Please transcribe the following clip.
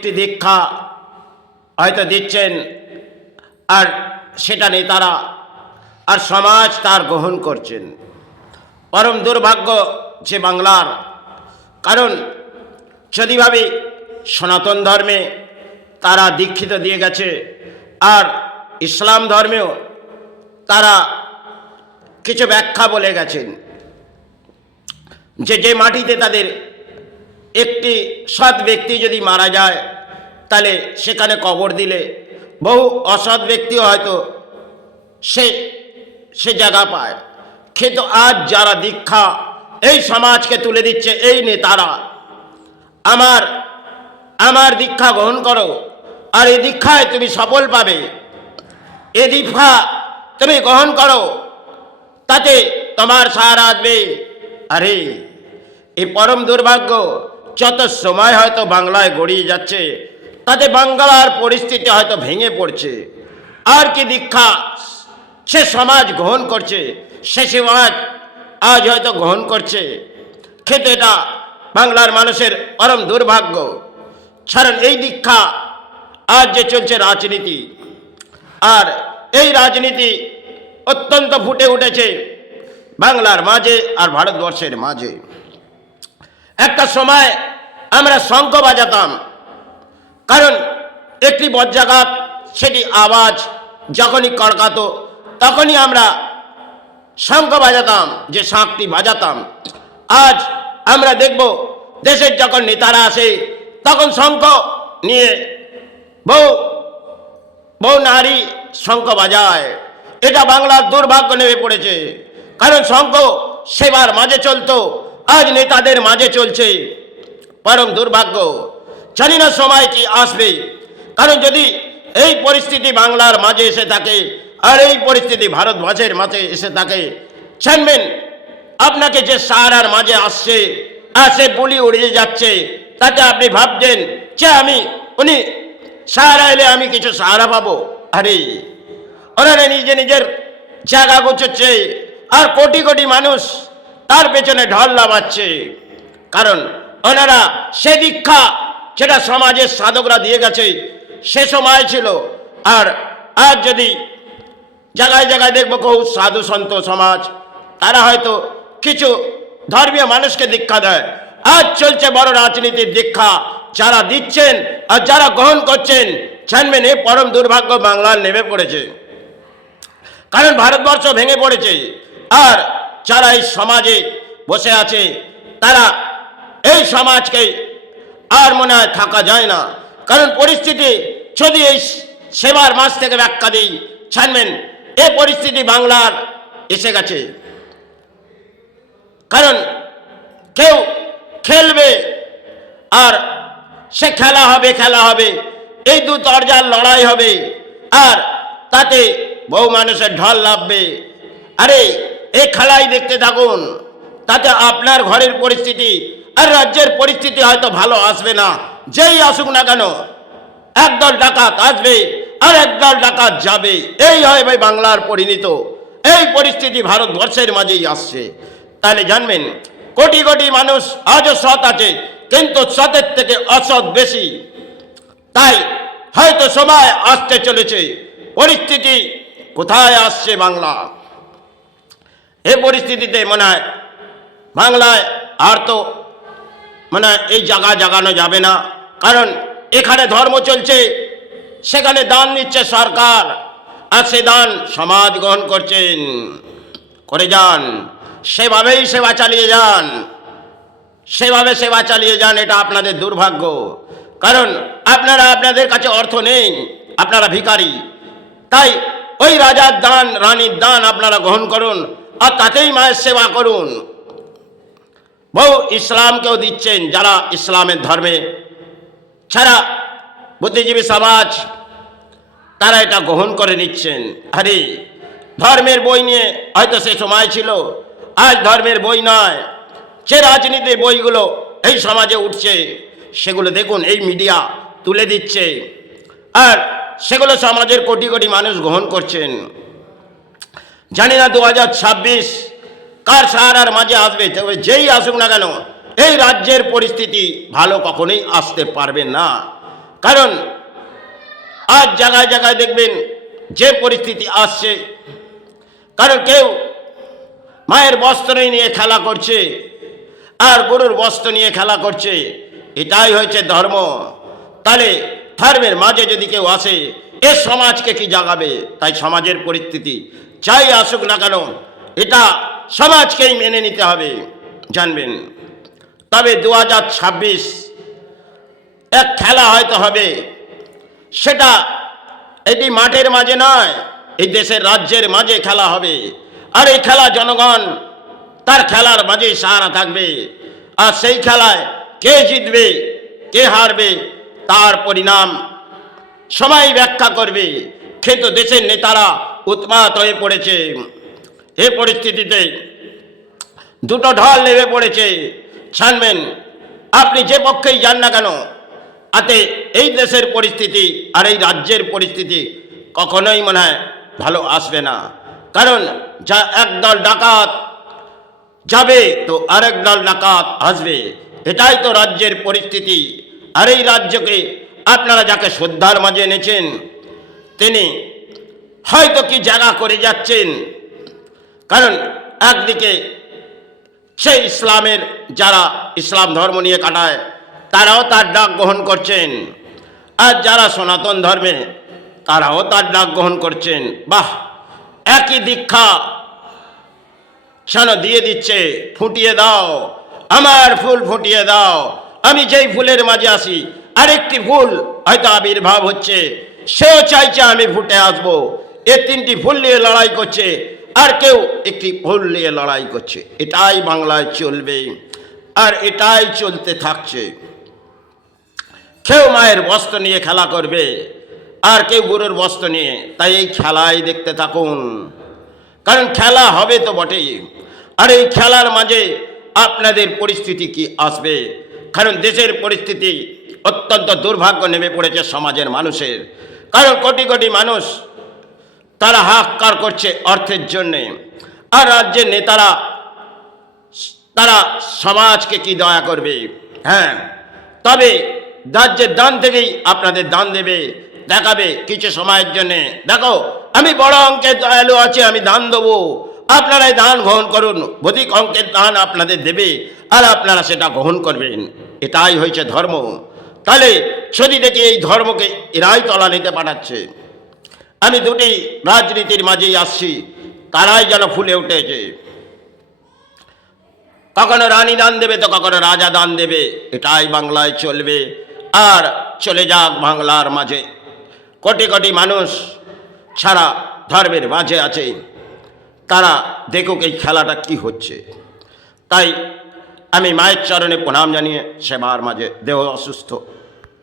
একটি দীক্ষা হয়তো দিচ্ছেন, আর সেটা নেতারা আর সমাজ তার গ্রহণ করছেন। পরম দুর্ভাগ্য যে বাংলার, কারণ যদি ভাবি সনাতন ধর্মে তারা দীক্ষিত দিয়ে গেছে, আর ইসলাম ধর্মেও তারা কিছু ব্যাখ্যা বলে গেছেন যে যে মাটিতে তাদের একটি সৎ ব্যক্তি যদি মারা যায় তাহলে সেখানে কবর দিলে বহু অসৎ ব্যক্তিও হয়তো সে জায়গা পায়। কিন্তু আজ যারা দীক্ষা এই সমাজকে তুলে দিচ্ছে, এই নেতারা, আমার দীক্ষা গ্রহণ করো, আর এই দীক্ষায় তুমি সফল পাবে, এ দীক্ষা তুমি গ্রহণ করো, তাতে তোমার সাহারা আসবে। আরে এই পরম দুর্ভাগ্য, যত সময় হয়তো বাংলায় গড়িয়ে যাচ্ছে তাতে বাংলার পরিস্থিতি হয়তো ভেঙে পড়ছে। আর কি দীক্ষা সে সমাজ গ্রহণ করছে, সে সমাজ আজ হয়তো গ্রহণ করছে, কিন্তু এটা বাংলার মানুষের পরম দুর্ভাগ্য। কারণ এই দীক্ষা আজ যে চলছে রাজনীতি, আর এই রাজনীতি অত্যন্ত ফুটে উঠেছে বাংলার মাঝে আর ভারতবর্ষের মাঝে। একটা সময় আমরা শঙ্খ বাজাতাম, কারণ একটি বজ্রাঘাত সেটি আওয়াজ যখনই কড়কাতো তখনই আমরা শঙ্খ বাজাতাম, যে শাঁখটি বাজাতাম। আজ আমরা দেখব দেশের যখন নেতারা আসে তখন শঙ্খ নিয়ে বহু নারী শঙ্খ বাজায়। এটা বাংলার দুর্ভাগ্য নেমে পড়েছে, কারণ শঙ্খ সেবার মাঝে চলতো, আজ নেতাদের মাঝে চলছে। পরম দুর্ভাগ্য। জানি না সময় কি আসবে, কারণ যদি এই পরিস্থিতি বাংলার মাঝে এসে থাকে আর এই পরিস্থিতি ভারতবর্ষের মাঝে এসে থাকে, জানবেন আপনাকে যে সাহারার মাঝে আসছে আর সে বুলি উড়ে যাচ্ছে, তাতে আপনি ভাবছেন যে উনি সাহারা এলে আমি কিছু সাহারা পাবো। আরে ওনারা নিজের জায়গা গোছাচ্ছে, আর কোটি কোটি মানুষ তার পেছনে ঢল নামাচ্ছে, কারণ ওনারা সে দীক্ষা যেটা সমাজের সাধকরা দিয়ে গেছে সে সময় ছিল। আর আজ যদি জায়গায় জায়গায় দেখবো বহু সাধু সন্ত সমাজ, তারা হয়তো কিছু ধর্মীয় মানুষকে দীক্ষা দেয়। আজ চলছে বড় রাজনীতির দীক্ষা, যারা দিচ্ছেন আর যারা গ্রহণ করছেন, জানবেন এই পরম দুর্ভাগ্য বাংলার নেমে পড়েছে, কারণ ভারতবর্ষ ভেঙে পড়েছে। আর যারা এই সমাজে বসে আছে তারা এই সমাজকে আর মনে হয় থাকা যায় না, কারণ পরিস্থিতি যদি এই সেবার মাস থেকে ব্যাখ্যা দিই, জানবেন এই পরিস্থিতি বাংলার এসে গেছে। কারণ কেউ খেলবে আর সে খেলা হবে, এই দু দরজার লড়াই হবে, আর তাতে বহু মানুষের ঢল নামবে। আরে এই খেলাই দেখতে থাকুন, তাতে আপনার ঘরের পরিস্থিতি আর রাজ্যের পরিস্থিতি হয়তো ভালো আসবে না। যেই আসুক না কেন, একদল ডাকাত আসবে আর একদল ডাকাত যাবে, এই হয় ভাই বাংলার পরিণত। এই পরিস্থিতি ভারতবর্ষের মাঝেই আসছে। তাহলে জানবেন কোটি কোটি মানুষ আজও সৎ আছে, কিন্তু সতের থেকে অসৎ বেশি। তাই হয়তো সময় আসতে চলেছে, পরিস্থিতি কোথায় আসছে বাংলা, এই পরিস্থিতিতে মনে হয় বাংলায় আর তো এই জায়গা জাগানো যাবে না, কারণ এখানে ধর্ম চলছে, সেখানে দান নিচ্ছে সরকার, আর সে দান সমাজ গ্রহণ করছেন। করে যান, সেভাবেই সেবা চালিয়ে যান, সেভাবে সেবা চালিয়ে যান। এটা আপনাদের দুর্ভাগ্য, কারণ আপনাদের কাছে অর্থ নেই, আপনারা ভিখারি। তাই ওই রাজার দান, রানীর দান আপনারা গ্রহণ করুন, আর তাতেই মায়ের সেবা করুন। বহু ইসলামকেও দিচ্ছেন, যারা ইসলামের ধর্মে ছাড়া বুদ্ধিজীবী সমাজ তারা এটা গ্রহণ করে নিচ্ছেন। আরে ধর্মের বই নিয়ে হয়তো সে সময় ছিল, আজ ধর্মের বই নয়, যে রাজনীতির বইগুলো এই সমাজে উঠছে সেগুলো দেখুন এই মিডিয়া তুলে দিচ্ছে, আর সেগুলো সমাজের কোটি কোটি মানুষ গ্রহণ করছেন। জানি না 2026 কার সাহারার মাঝে আসবে, তবে যেই আসুক না কেন এই রাজ্যের পরিস্থিতি ভালো কখনোই আসতে পারবে না, কারণ আজ জায়গায় জায়গায় দেখবেন যে পরিস্থিতি আসছে, কারণ কেউ মায়ের বস্ত্র নিয়ে খেলা করছে আর গরুর বস্ত্র নিয়ে খেলা করছে, এটাই হয়েছে ধর্ম। তাহলে ধর্মের মাঝে যদি কেউ আসে, এ সমাজকে কি জাগাবে? তাই সমাজের পরিস্থিতি যাই আসুক না কেন, এটা সমাজকেই মেনে নিতে হবে, জানবেন। তবে 2026 এক খেলা হয়তো হবে, সেটা এটি মাঠের মাঝে নয়, এই দেশের রাজ্যের মাঝে খেলা হবে। আর এই খেলা জনগণ তার খেলার মাঝে সাহারা থাকবে। আর সেই খেলায় কে জিতবে কে হারবে তার পরিণাম সবাই ব্যাখ্যা করবে। কিন্তু দেশের নেতারা উন্মাদ হয়ে পড়েছে। এই পরিস্থিতিতে দুটো ঢল নেমে পড়েছে, জানবেন। আপনি যে পক্ষেই যান না কেন, তাতে এই দেশের পরিস্থিতি আর এই রাজ্যের পরিস্থিতি কখনোই মনে হয় ভালো আসবে না। কারণ যা একদল ডাকাত যাবে তো আরেক দল ডাকাত আসবে, এটাই তো রাজ্যের পরিস্থিতি। আর এই রাজ্যকে আপনারা যাকে শ্রদ্ধার মাঝে এনেছেন, তিনি হয়তো কি জায়গা করে যাচ্ছেন। কারণ একদিকে সেই ইসলামের যারা ইসলাম ধর্ম নিয়ে কাটায় তারাও তার ডাক গ্রহণ করছেন, আর যারা সনাতন ধর্মে তারাও তার ডাক গ্রহণ করছেন। বাহ, একই দীক্ষা যেন দিয়ে দিচ্ছে, ফুটিয়ে দাও আমার ফুল, ফুটিয়ে দাও। আমি যেই ফুলের মাঝে আসি আরেকটি ফুল হয়তো আবির্ভাব হচ্ছে, সেও চাইছে আমি ফুটে আসবো। এ তিনটি ফুল নিয়ে লড়াই করছে, আর কেউ একটি ফুল নিয়ে লড়াই করছে। এটাই বাংলায় চলবে আর এটাই চলতে থাকছে। কেউ মায়ের বস্ত্র নিয়ে খেলা করবে আর কেউ গরুর বস্ত্র নিয়ে। তাই এই খেলাই দেখতে থাকুন, কারণ খেলা হবে তো বটেই। আর এই খেলার মাঝে আপনাদের পরিস্থিতি কি আসবে? কারণ দেশের পরিস্থিতি অত্যন্ত দুর্ভাগ্য নেমে পড়েছে সমাজের মানুষের। কারণ কোটি কোটি মানুষ তারা হাহাকার করছে অর্থের জন্যে, আর রাজ্যের নেতারা তারা সমাজকে কি দয়া করবে? হ্যাঁ, তবে রাজ্যের দান থেকেই আপনাদের দান দেবে, দেখাবে কিছু সময়ের জন্যে, দেখো আমি বড় অঙ্কের দয়ালু আছি, আমি দান দেবো, আপনারাই দান গ্রহণ করুন। অধিক অঙ্কের দান আপনাদের দেবে আর আপনারা সেটা গ্রহণ করবেন। এটাই হয়েছে ধর্ম। তাহলে যদি দেখি এই ধর্মকে এরাই তলা নিতে পাঠাচ্ছে। আমি দুটি রাজনীতির মাঝেই আসছি, তারাই যেন ফুলে উঠেছে। কখনো রানী দান দেবে তো কখনো রাজা দান দেবে, এটাই বাংলায় চলবে। আর চলে যাক বাংলার মাঝে কোটি কোটি মানুষ ছাড়া ধর্মের মাঝে আছে, তারা দেখুক এই খেলাটা কি হচ্ছে। তাই আমি মায়ের চরণে প্রণাম জানিয়ে সেবার মাঝে, দেহ অসুস্থ